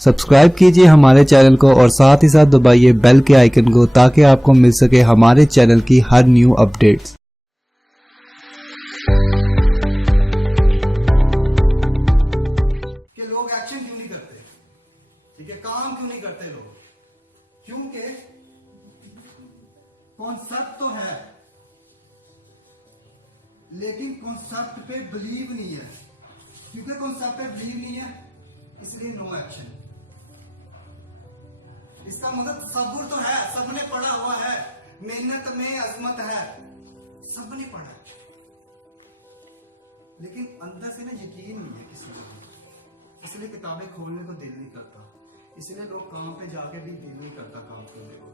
Subscribe कीजिए हमारे channel को और साथ ही साथ दबाइए बेल के आइकन को ताकि आपको मिल सके हमारे चैनल की हर न्यू अपडेट्स। कि लोग एक्शन क्यों नहीं करते, ठीक है, काम क्यों नहीं करते लोग? क्योंकि कॉन्सेप्ट तो है लेकिन कॉन्सेप्ट पे बिलीव नहीं है। क्योंकि कॉन्सेप्ट पे बिलीव नहीं है इसलिए नो एक्शन। इसका मतलब सब्र तो है, सबने पढ़ा हुआ है, मेहनत में अजमत है, सबने पढ़ा, लेकिन अंदर से ना यकीन नहीं है किसी को, इसलिए किताबें खोलने को दिल नहीं करता, इसलिए लोग काम पे जाके भी दिल नहीं करता काम करने को,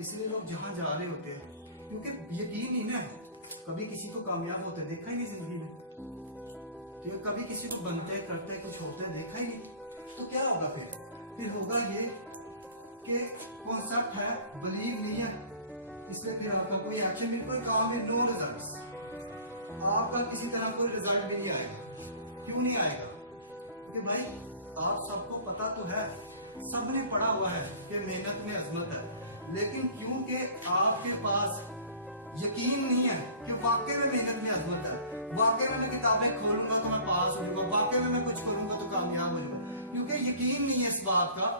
इसलिए लोग जहां जा रहे होते हैं क्योंकि यकीन नहीं ना है। कभी किसी को कामयाब होते देखा ही नहीं जिंदगी में, तो कभी किसी को बनते करते कुछ होते देखा ही नहीं, तो क्या होगा फिर होगा ये कि कॉन्सेप्ट है, बिलीव नहीं है, इसलिए फिर आपका कोई एक्शन नहीं, कोई काम नहीं, नो रिजल्ट्स। आपका किसी तरह कोई रिजल्ट भी नहीं आएगा। क्यों नहीं आएगा? क्योंकि भाई आप सबको पता तो है, सबने पढ़ा हुआ है कि मेहनत में अजमत है, लेकिन क्योंकि आपके पास यकीन नहीं है कि वाकई में मेहनत में अजमत है, वाकई में मैं किताबें खोलूंगा तो मैं पास हो जाऊंगा, वाकई में मैं कुछ करूंगा तो कामयाब हो जाऊंगा, क्योंकि यकीन नहीं है इस बात का,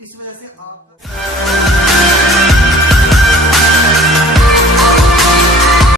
इस वजह से आपका